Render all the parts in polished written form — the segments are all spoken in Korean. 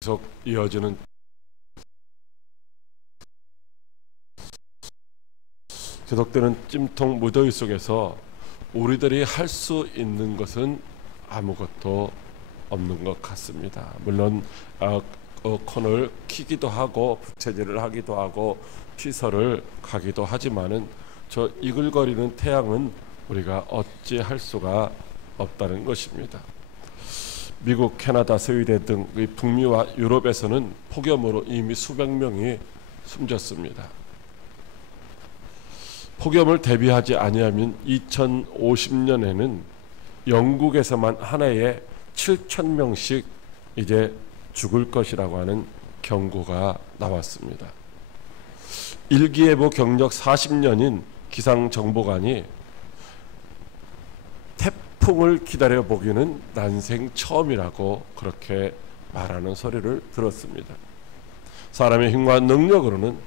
계속 이어지는 계속되는 찜통 무더위 속에서 우리들이 할 수 있는 것은 아무것도 없는 것 같습니다. 물론 에어컨을 키기도 하고 부채질을 하기도 하고 시설을 가기도 하지만은 저 이글거리는 태양은 우리가 어찌할 수가 없다는 것입니다. 미국, 캐나다, 스웨덴 등 북미와 유럽에서는 폭염으로 이미 수백 명이 숨졌습니다. 폭염을 대비하지 아니하면 2050년에는 영국에서만 한 해에 7,000명씩 이제 죽을 것이라고 하는 경고가 나왔습니다. 일기예보 경력 40년인 기상정보관이 태풍을 기다려보기는 난생 처음이라고 그렇게 말하는 소리를 들었습니다. 사람의 힘과 능력으로는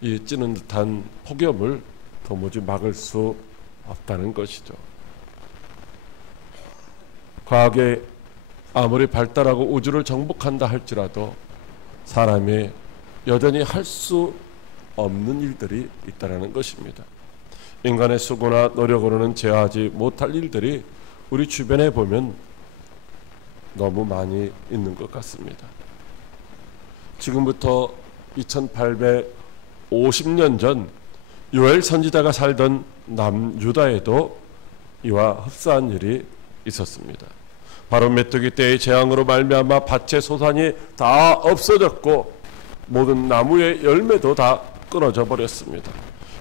이 찌는 듯한 폭염을 도무지 막을 수 없다는 것이죠. 과학이 아무리 발달하고 우주를 정복한다 할지라도 사람이 여전히 할 수 없는 일들이 있다는 것입니다. 인간의 수고나 노력으로는 제어하지 못할 일들이 우리 주변에 보면 너무 많이 있는 것 같습니다. 지금부터 2850년 전 요엘 선지자가 살던 남유다에도 이와 흡사한 일이 있었습니다. 바로 메뚜기 떼의 재앙으로 말미암아 밭의 소산이 다 없어졌고 모든 나무의 열매도 다 끊어져 버렸습니다.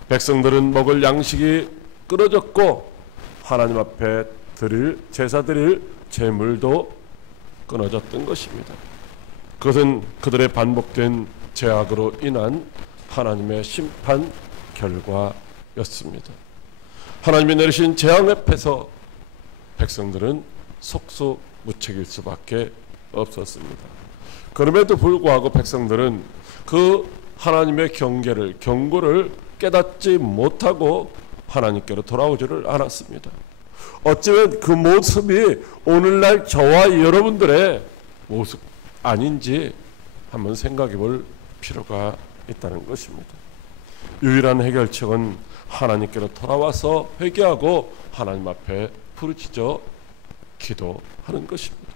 백성들은 먹을 양식이 끊어졌고 하나님 앞에 제사 드릴 제물도 끊어졌던 것입니다. 그것은 그들의 반복된 죄악으로 인한 하나님의 심판 결과였습니다. 하나님이 내리신 재앙 앞에서 백성들은 속수무책일 수밖에 없었습니다. 그럼에도 불구하고 백성들은 그 하나님의 경고를 깨닫지 못하고 하나님께로 돌아오지를 않았습니다. 어쩌면 그 모습이 오늘날 저와 여러분들의 모습 아닌지 한번 생각해 볼 필요가 있다는 것입니다. 유일한 해결책은 하나님께로 돌아와서 회개하고 하나님 앞에 부르짖어 기도하는 것입니다.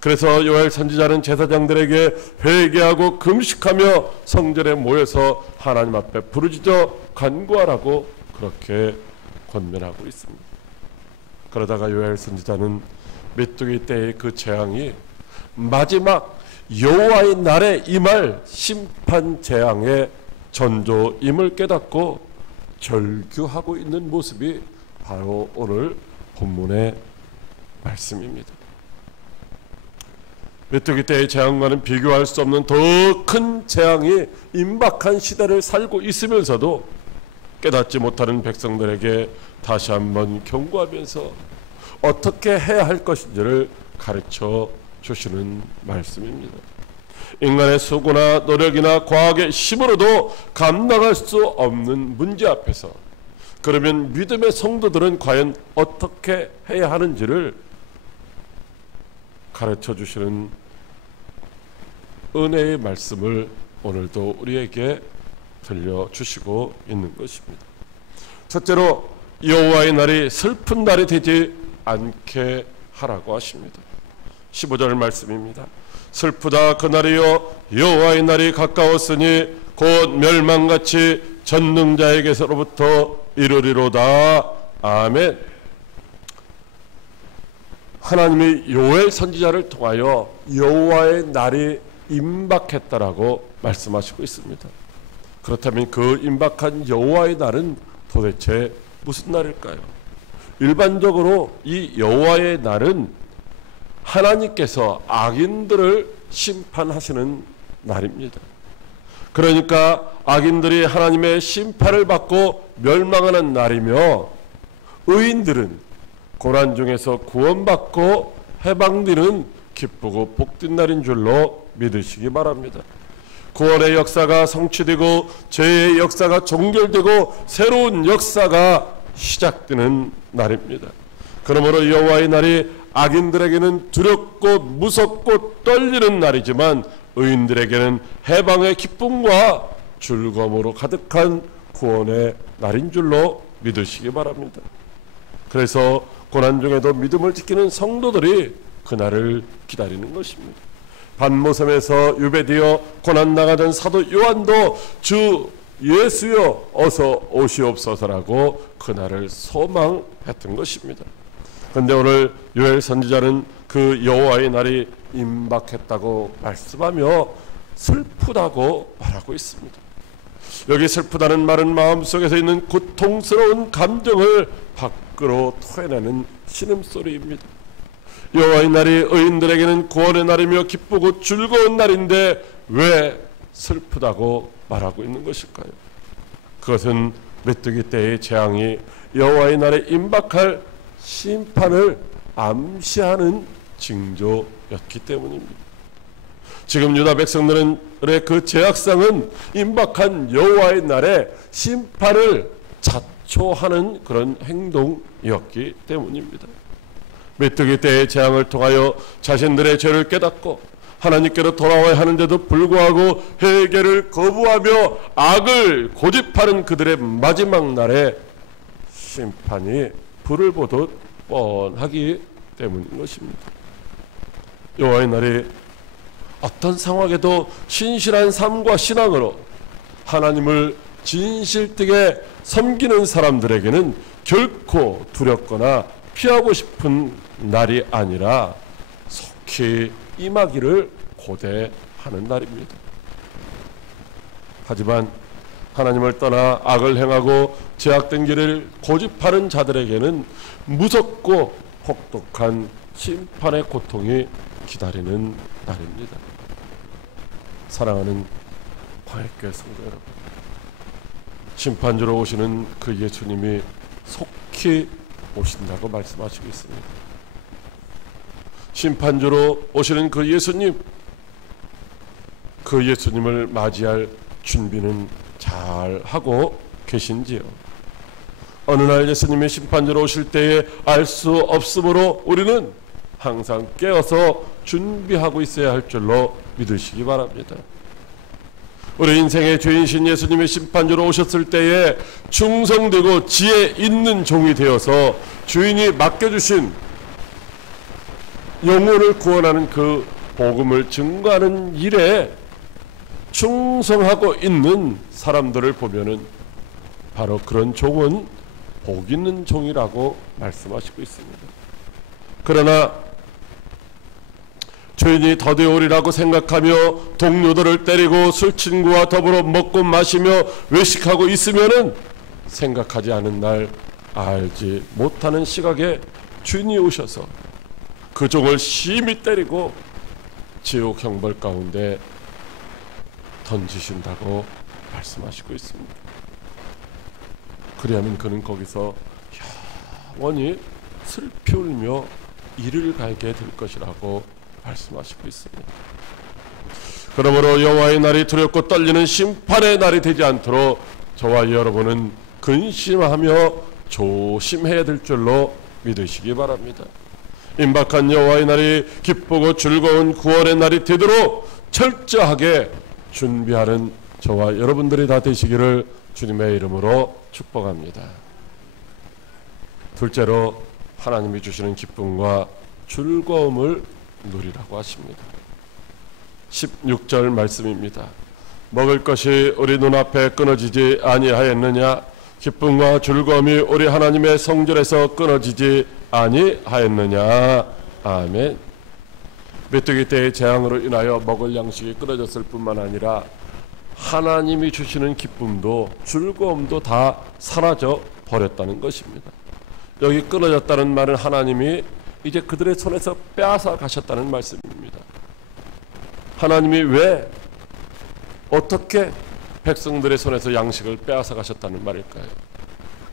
그래서 요엘 선지자는 제사장들에게 회개하고 금식하며 성전에 모여서 하나님 앞에 부르짖어 간구하라고 그렇게 권면하고 있습니다. 그러다가 요엘 선지자는 메뚜기 떼의 그 재앙이 마지막 여호와의 날에 임할 심판 재앙의 전조임을 깨닫고 절규하고 있는 모습이 바로 오늘 본문의 말씀입니다. 메뚜기 떼의 재앙과는 비교할 수 없는 더 큰 재앙이 임박한 시대를 살고 있으면서도 깨닫지 못하는 백성들에게 다시 한번 경고하면서 어떻게 해야 할 것인지를 가르쳐 주시는 말씀입니다. 인간의 수고나 노력이나 과학의 힘으로도 감당할 수 없는 문제 앞에서 그러면 믿음의 성도들은 과연 어떻게 해야 하는지를 가르쳐 주시는 은혜의 말씀을 오늘도 우리에게 들려주시고 있는 것입니다. 첫째로 여호와의 날이 슬픈 날이 되지 않게 하라고 하십니다. 15절 말씀입니다. 슬프다 그날이요 여호와의 날이 가까웠으니 곧 멸망같이 전능자에게서로부터 이르리로다. 아멘. 하나님이 요엘 선지자를 통하여 여호와의 날이 임박했다라고 말씀하시고 있습니다. 그렇다면 그 임박한 여호와의 날은 도대체 무슨 날일까요? 일반적으로 이 여호와의 날은 하나님께서 악인들을 심판하시는 날입니다. 그러니까 악인들이 하나님의 심판을 받고 멸망하는 날이며 의인들은 고난 중에서 구원받고 해방되는 기쁘고 복된 날인 줄로 믿으시기 바랍니다. 구원의 역사가 성취되고 죄의 역사가 종결되고 새로운 역사가 시작되는 날입니다. 그러므로 여호와의 날이 악인들에게는 두렵고 무섭고 떨리는 날이지만 의인들에게는 해방의 기쁨과 즐거움으로 가득한 구원의 날인 줄로 믿으시기 바랍니다. 그래서 고난 중에도 믿음을 지키는 성도들이 그날을 기다리는 것입니다. 반모섬에서 유배되어 고난당하던 사도 요한도 주 예수여 어서 오시옵소서라고 그날을 소망했던 것입니다. 그런데 오늘 요엘 선지자는 그 여호와의 날이 임박했다고 말씀하며 슬프다고 말하고 있습니다. 여기 슬프다는 말은 마음속에서 있는 고통스러운 감정을 밖으로 토해내는 신음소리입니다. 여호와의 날이 의인들에게는 구원의 날이며 기쁘고 즐거운 날인데 왜 슬프다고 말하고 있는 것일까요? 그것은 메뚜기 떼의 재앙이 여호와의 날에 임박할 심판을 암시하는 징조였기 때문입니다. 지금 유다 백성들의 그 제약상은 임박한 여호와의 날에 심판을 자초하는 그런 행동이었기 때문입니다. 메뚜기 떼의 재앙을 통하여 자신들의 죄를 깨닫고 하나님께로 돌아와야 하는데도 불구하고 회개를 거부하며 악을 고집하는 그들의 마지막 날에 심판이 불을 보듯 뻔하기 때문인 것입니다. 여호와의 날이 어떤 상황에도 신실한 삶과 신앙으로 하나님을 진실되게 섬기는 사람들에게는 결코 두렵거나 피하고 싶은 날이 아니라 속히 임하기를 고대하는 날입니다. 하지만 하나님을 떠나 악을 행하고 제약된 길을 고집하는 자들에게는 무섭고 혹독한 심판의 고통이 기다리는 날입니다. 사랑하는 광역교회 성도 여러분, 심판주로 오시는 그 예수님이 속히 오신다고 말씀하시고 있습니다. 심판주로 오시는 그 예수님, 그 예수님을 맞이할 준비는 잘 하고 계신지요? 어느 날 예수님이 심판주로 오실 때에 알 수 없으므로 우리는 항상 깨어서 준비하고 있어야 할 줄로 믿으시기 바랍니다. 우리 인생의 주인이신 예수님의 심판주로 오셨을 때에 충성되고 지혜 있는 종이 되어서 주인이 맡겨주신 영혼을 구원하는 그 복음을 증거하는 일에 충성하고 있는 사람들을 보면은 바로 그런 종은 복 있는 종이라고 말씀하시고 있습니다. 그러나 주인이 더디오리라고 생각하며 동료들을 때리고 술친구와 더불어 먹고 마시며 외식하고 있으면은 생각하지 않은 날 알지 못하는 시각에 주인이 오셔서 그 종을 심히 때리고 지옥 형벌 가운데 던지신다고 말씀하시고 있습니다. 그리하면 그는 거기서 영원히 슬피 울며 이를 갈게 될 것이라고 말씀하시고 있습니다. 그러므로 여호와의 날이 두렵고 떨리는 심판의 날이 되지 않도록 저와 여러분은 근심하며 조심해야 될 줄로 믿으시기 바랍니다. 임박한 여호와의 날이 기쁘고 즐거운 구원의 날이 되도록 철저하게 준비하는 저와 여러분들이 다 되시기를 주님의 이름으로 축복합니다. 둘째로 하나님이 주시는 기쁨과 즐거움을 누리라고 하십니다. 16절 말씀입니다. 먹을 것이 우리 눈앞에 끊어지지 아니하였느냐? 기쁨과 즐거움이 우리 하나님의 성전에서 끊어지지 아니하였느냐? 아멘. 메뚜기 떼의 재앙으로 인하여 먹을 양식이 끊어졌을 뿐만 아니라 하나님이 주시는 기쁨도 즐거움도 다 사라져 버렸다는 것입니다. 여기 끊어졌다는 말은 하나님이 이제 그들의 손에서 빼앗아 가셨다는 말씀입니다. 하나님이 왜 어떻게 백성들의 손에서 양식을 빼앗아 가셨다는 말일까요?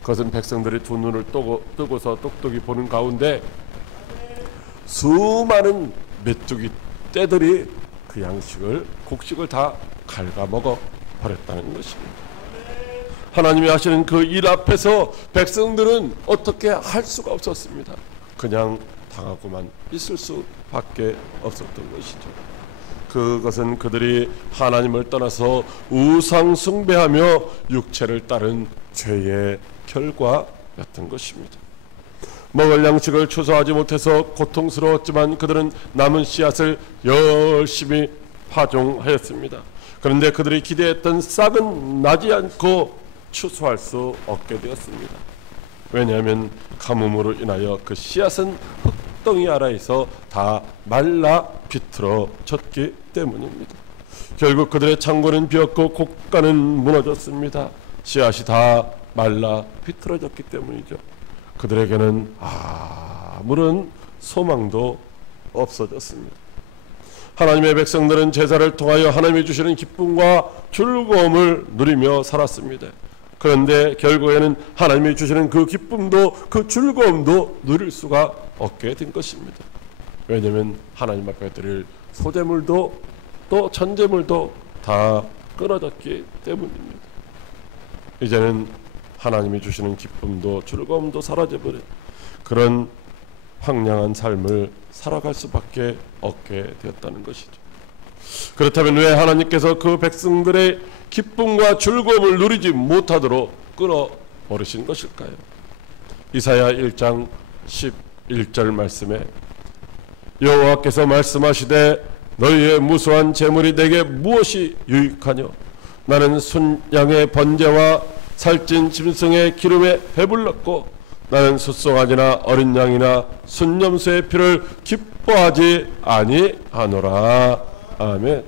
그것은 백성들이 두 눈을 뜨고서 똑똑히 보는 가운데 수많은 메뚜기 떼들이 그 양식을 곡식을 다 갉아먹어 버렸다는 것입니다. 하나님이 하시는 그 일 앞에서 백성들은 어떻게 할 수가 없었습니다. 그냥 당하고만 있을 수밖에 없었던 것이죠. 그것은 그들이 하나님을 떠나서 우상 숭배하며 육체를 따른 죄의 결과였던 것입니다. 먹을 양식을 추수하지 못해서 고통스러웠지만 그들은 남은 씨앗을 열심히 파종하였습니다. 그런데 그들이 기대했던 싹은 나지 않고 추수할 수 없게 되었습니다. 왜냐하면 가뭄으로 인하여 그 씨앗은 흙덩이 아래에서 다 말라 비틀어졌기 때문입니다. 결국 그들의 창고는 비었고 곡간은 무너졌습니다. 씨앗이 다 말라 비틀어졌기 때문이죠. 그들에게는 아무런 소망도 없어졌습니다. 하나님의 백성들은 제사를 통하여 하나님이 주시는 기쁨과 즐거움을 누리며 살았습니다. 그런데 결국에는 하나님이 주시는 그 기쁨도 그 즐거움도 누릴 수가 없게 된 것입니다. 왜냐하면 하나님 앞에 드릴 소제물도 또 전제물도 다 끊어졌기 때문입니다. 이제는 하나님이 주시는 기쁨도 즐거움도 사라져버린 그런 황량한 삶을 살아갈 수밖에 없게 되었다는 것이죠. 그렇다면 왜 하나님께서 그 백성들의 기쁨과 즐거움을 누리지 못하도록 끊어버리신 것일까요? 이사야 1장 11절 말씀에 여호와께서 말씀하시되 너희의 무수한 재물이 내게 무엇이 유익하뇨? 나는 순양의 번제와 살찐 짐승의 기름에 배불렀고 나는 숫송아지나 어린 양이나 순염소의 피를 기뻐하지 아니하노라. 아멘.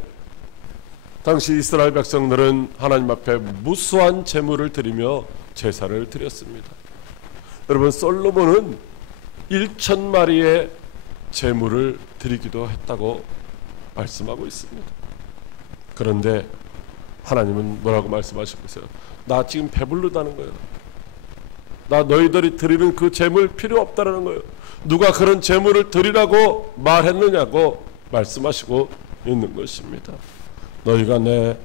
당시 이스라엘 백성들은 하나님 앞에 무수한 제물을 드리며 제사를 드렸습니다. 여러분, 솔로몬은 1,000마리의 제물을 드리기도 했다고 말씀하고 있습니다. 그런데 하나님은 뭐라고 말씀하시고 있어요? 나 지금 배부르다는 거예요. 나 너희들이 드리는 그 제물 필요 없다는 거예요. 누가 그런 제물을 드리라고 말했느냐고 말씀하시고 있는 것입니다. 너희가 내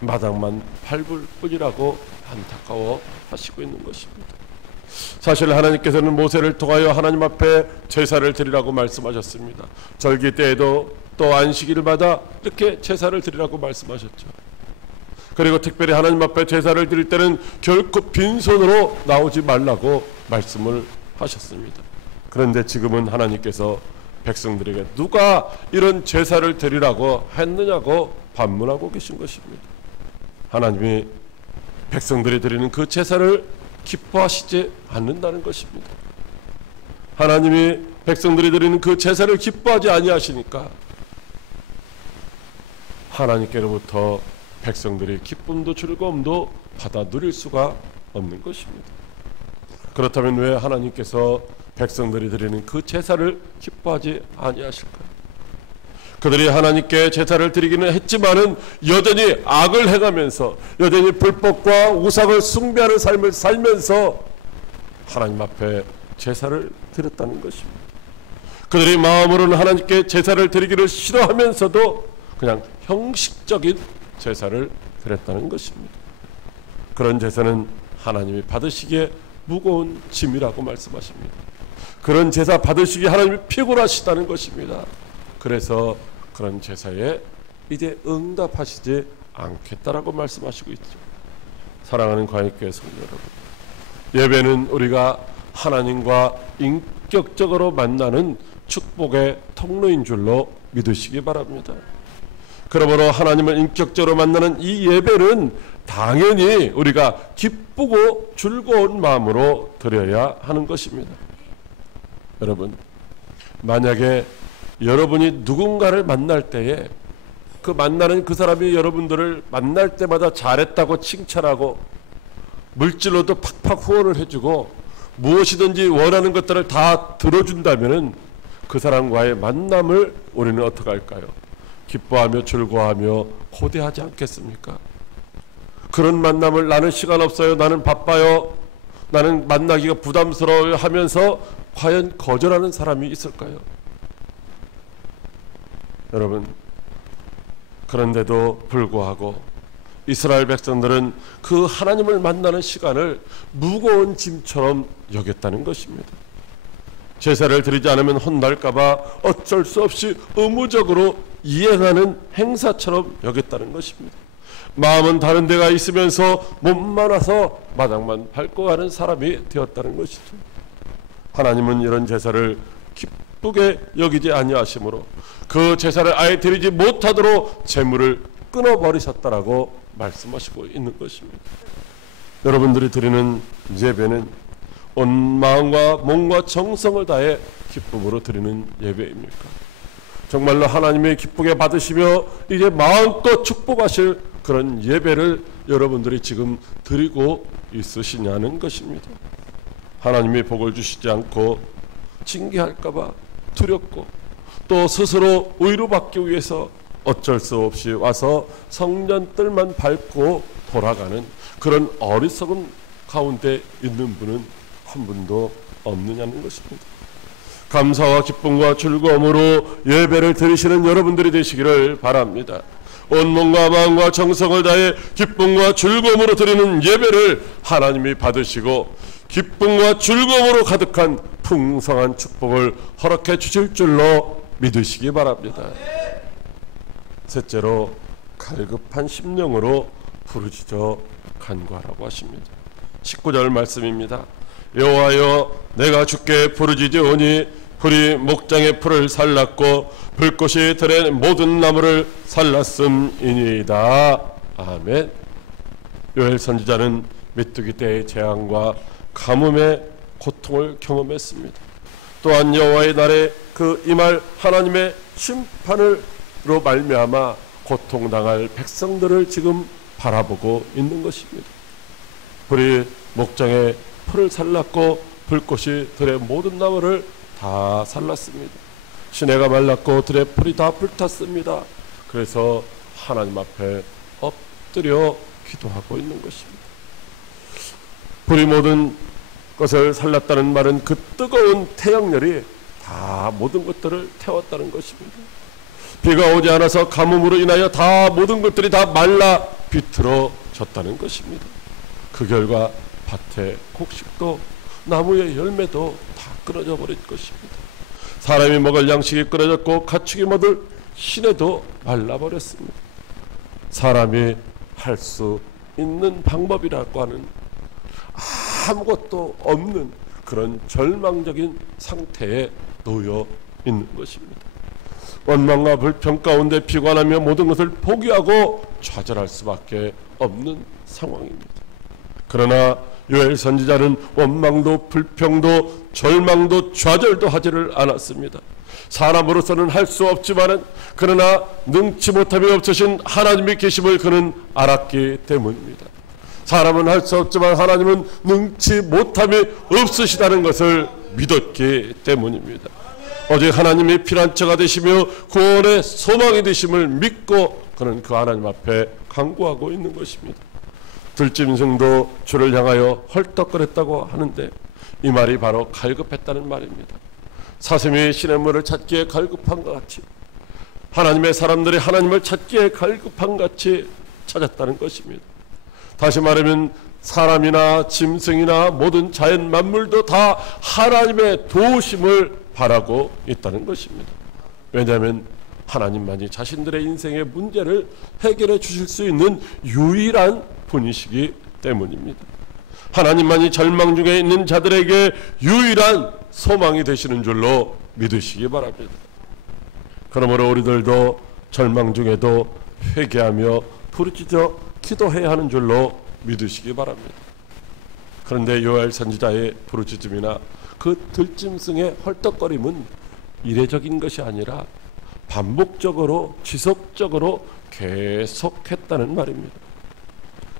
마당만 밟을 뿐이라고 안타까워 하시고 있는 것입니다. 사실 하나님께서는 모세를 통하여 하나님 앞에 제사를 드리라고 말씀하셨습니다. 절기 때에도 또 안식일마다 이렇게 제사를 드리라고 말씀하셨죠. 그리고 특별히 하나님 앞에 제사를 드릴 때는 결코 빈손으로 나오지 말라고 말씀을 하셨습니다. 그런데 지금은 하나님께서 백성들에게 누가 이런 제사를 드리라고 했느냐고 반문하고 계신 것입니다. 하나님이 백성들이 드리는 그 제사를 기뻐하시지 않는다는 것입니다. 하나님이 백성들이 드리는 그 제사를 기뻐하지 아니하시니까 하나님께로부터 백성들이 기쁨도 즐거움도 받아 누릴 수가 없는 것입니다. 그렇다면 왜 하나님께서 백성들이 드리는 그 제사를 기뻐하지 아니하실까요? 그들이 하나님께 제사를 드리기는 했지만은 여전히 악을 행하면서 여전히 불법과 우상을 숭배하는 삶을 살면서 하나님 앞에 제사를 드렸다는 것입니다. 그들이 마음으로는 하나님께 제사를 드리기를 싫어하면서도 그냥 형식적인 제사를 드렸다는 것입니다. 그런 제사는 하나님이 받으시기에 무거운 짐이라고 말씀하십니다. 그런 제사 받으시기에 하나님이 피곤하시다는 것입니다. 그래서 그런 제사에 이제 응답하시지 않겠다라고 말씀하시고 있죠. 사랑하는 광역교회 성도 여러분, 예배는 우리가 하나님과 인격적으로 만나는 축복의 통로인 줄로 믿으시기 바랍니다. 그러므로 하나님을 인격적으로 만나는 이 예배는 당연히 우리가 기쁘고 즐거운 마음으로 드려야 하는 것입니다. 여러분, 만약에 여러분이 누군가를 만날 때에 그 만나는 그 사람이 여러분들을 만날 때마다 잘했다고 칭찬하고 물질로도 팍팍 후원을 해주고 무엇이든지 원하는 것들을 다 들어준다면 그 사람과의 만남을 우리는 어떻게 할까요? 기뻐하며 즐거워하며 고대하지 않겠습니까? 그런 만남을 나는 시간 없어요, 나는 바빠요, 나는 만나기가 부담스러워요 하면서 과연 거절하는 사람이 있을까요? 여러분, 그런데도 불구하고 이스라엘 백성들은 그 하나님을 만나는 시간을 무거운 짐처럼 여겼다는 것입니다. 제사를 드리지 않으면 혼날까봐 어쩔 수 없이 의무적으로 이행하는 행사처럼 여겼다는 것입니다. 마음은 다른 데가 있으면서 몸만 와서 마당만 밟고 가는 사람이 되었다는 것이죠. 하나님은 이런 제사를 기쁘게 여기지 아니하시므로 그 제사를 아예 드리지 못하도록 제물을 끊어버리셨다라고 말씀하시고 있는 것입니다. 여러분들이 드리는 예배는 온 마음과 몸과 정성을 다해 기쁨으로 드리는 예배입니까? 정말로 하나님의 기쁘게 받으시며 이제 마음껏 축복하실 그런 예배를 여러분들이 지금 드리고 있으시냐는 것입니다. 하나님이 복을 주시지 않고 징계할까봐 두렵고 또 스스로 의로받기 위해서 어쩔 수 없이 와서 성전뜰만 밟고 돌아가는 그런 어리석은 가운데 있는 분은 한 분도 없느냐는 것입니다. 감사와 기쁨과 즐거움으로 예배를 드리시는 여러분들이 되시기를 바랍니다. 온 몸과 마음과 정성을 다해 기쁨과 즐거움으로 드리는 예배를 하나님이 받으시고 기쁨과 즐거움으로 가득한 풍성한 축복을 허락해 주실 줄로 믿으시기 바랍니다. 셋째로 갈급한 심령으로 부르짖어 간구하라고 하십니다. 19절 말씀입니다. 여호와여 내가 주께 부르짖으오니 불이 목장의 풀을 살랐고 불꽃이 들의 모든 나무를 살랐음이니이다. 아멘. 요엘 선지자는 메뚜기 떼의 재앙과 가뭄의 고통을 경험했습니다. 또한 여호와의 날에 그 임할 하나님의 심판으로 말미암아 고통당할 백성들을 지금 바라보고 있는 것입니다. 불이 목장의 풀을 살랐고 불꽃이 들의 모든 나무를 다 살랐습니다. 시내가 말랐고 들의 풀이 다 불탔습니다. 그래서 하나님 앞에 엎드려 기도하고 있는 것입니다. 불이 모든 것을 살랐다는 말은 그 뜨거운 태양열이 다 모든 것들을 태웠다는 것입니다. 비가 오지 않아서 가뭄으로 인하여 다 모든 것들이 다 말라 비틀어졌다는 것입니다. 그 결과 밭의 곡식도 나무의 열매도 다 끊어져 버린 것입니다. 사람이 먹을 양식이 끊어졌고 가축이 먹을 시내도 말라버렸습니다. 사람이 할 수 있는 방법이라고 하는 아무것도 없는 그런 절망적인 상태에 놓여 있는 것입니다. 원망과 불평 가운데 비관하며 모든 것을 포기하고 좌절할 수밖에 없는 상황입니다. 그러나 요엘 선지자는 원망도 불평도 절망도 좌절도 하지를 않았습니다. 사람으로서는 할 수 없지만은 그러나 능치 못함이 없으신 하나님이 계심을 그는 알았기 때문입니다. 사람은 할 수 없지만 하나님은 능치 못함이 없으시다는 것을 믿었기 때문입니다. 오직 하나님이 피난처가 되시며 구원의 소망이 되심을 믿고 그는 그 하나님 앞에 간구하고 있는 것입니다. 들짐승도 주를 향하여 헐떡거렸다고 하는데 이 말이 바로 갈급했다는 말입니다. 사슴이 시냇물을 찾기에 갈급한 것 같이 하나님의 사람들이 하나님을 찾기에 갈급한 것 같이 찾았다는 것입니다. 다시 말하면 사람이나 짐승이나 모든 자연 만물도 다 하나님의 도우심을 바라고 있다는 것입니다. 왜냐하면 하나님만이 자신들의 인생의 문제를 해결해 주실 수 있는 유일한 분이시기 때문입니다. 하나님만이 절망 중에 있는 자들에게 유일한 소망이 되시는 줄로 믿으시기 바랍니다. 그러므로 우리들도 절망 중에도 회개하며 부르짖어 기도해야 하는 줄로 믿으시기 바랍니다. 그런데 요엘 선지자의 부르짖음이나 그 들짐승의 헐떡거림은 이례적인 것이 아니라 반복적으로 지속적으로 계속했다는 말입니다.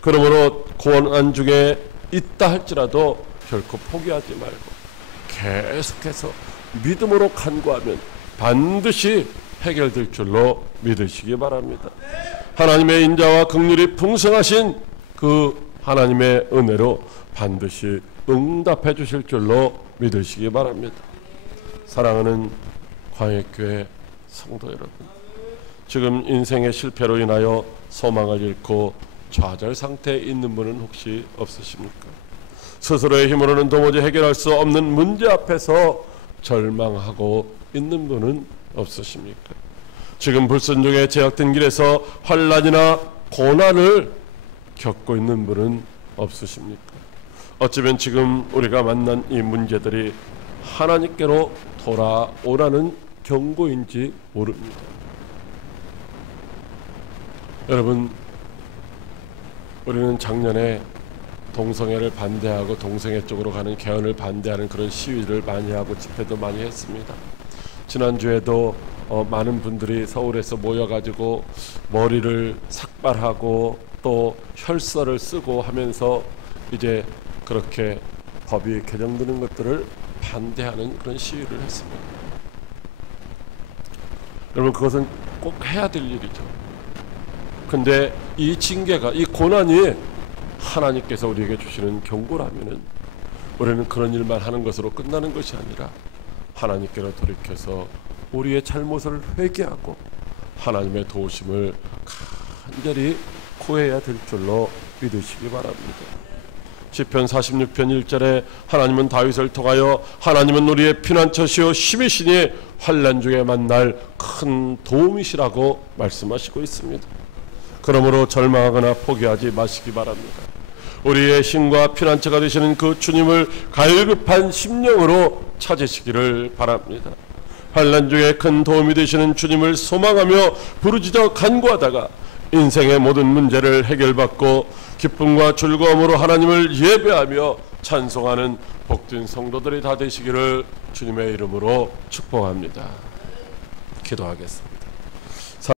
그러므로 고난 중에 있다 할지라도 결코 포기하지 말고 계속해서 믿음으로 간구하면 반드시 해결될 줄로 믿으시기 바랍니다. 하나님의 인자와 긍휼이 풍성하신 그 하나님의 은혜로 반드시 응답해 주실 줄로 믿으시기 바랍니다. 사랑하는 광역교회 성도 여러분, 지금 인생의 실패로 인하여 소망을 잃고 좌절 상태에 있는 분은 혹시 없으십니까? 스스로의 힘으로는 도무지 해결할 수 없는 문제 앞에서 절망하고 있는 분은 없으십니까? 지금 불순종에 제약된 길에서 환난이나 고난을 겪고 있는 분은 없으십니까? 어쩌면 지금 우리가 만난 이 문제들이 하나님께로 돌아오라는 경고인지 모릅니다. 여러분, 우리는 작년에 동성애를 반대하고 동성애 쪽으로 가는 개헌을 반대하는 그런 시위를 많이 하고 집회도 많이 했습니다. 지난주에도 많은 분들이 서울에서 모여가지고 머리를 삭발하고 또 혈서를 쓰고 하면서 이제 그렇게 법이 개정되는 것들을 반대하는 그런 시위를 했습니다. 여러분, 그것은 꼭 해야 될 일이죠. 근데 이 징계가, 이 고난이 하나님께서 우리에게 주시는 경고라면은 우리는 그런 일만 하는 것으로 끝나는 것이 아니라 하나님께로 돌이켜서 우리의 잘못을 회개하고 하나님의 도우심을 간절히 구해야 될 줄로 믿으시기 바랍니다. 시편 46편 1절에 하나님은 다윗을 통하여 하나님은 우리의 피난처시오 힘이시니 환난 중에 만날 큰 도움이시라고 말씀하시고 있습니다. 그러므로 절망하거나 포기하지 마시기 바랍니다. 우리의 힘과 피난처가 되시는 그 주님을 갈급한 심령으로 찾으시기를 바랍니다. 환난 중에 큰 도움이 되시는 주님을 소망하며 부르짖어 간구하다가 인생의 모든 문제를 해결받고 기쁨과 즐거움으로 하나님을 예배하며 찬송하는 복된 성도들이 다 되시기를 주님의 이름으로 축복합니다. 기도하겠습니다.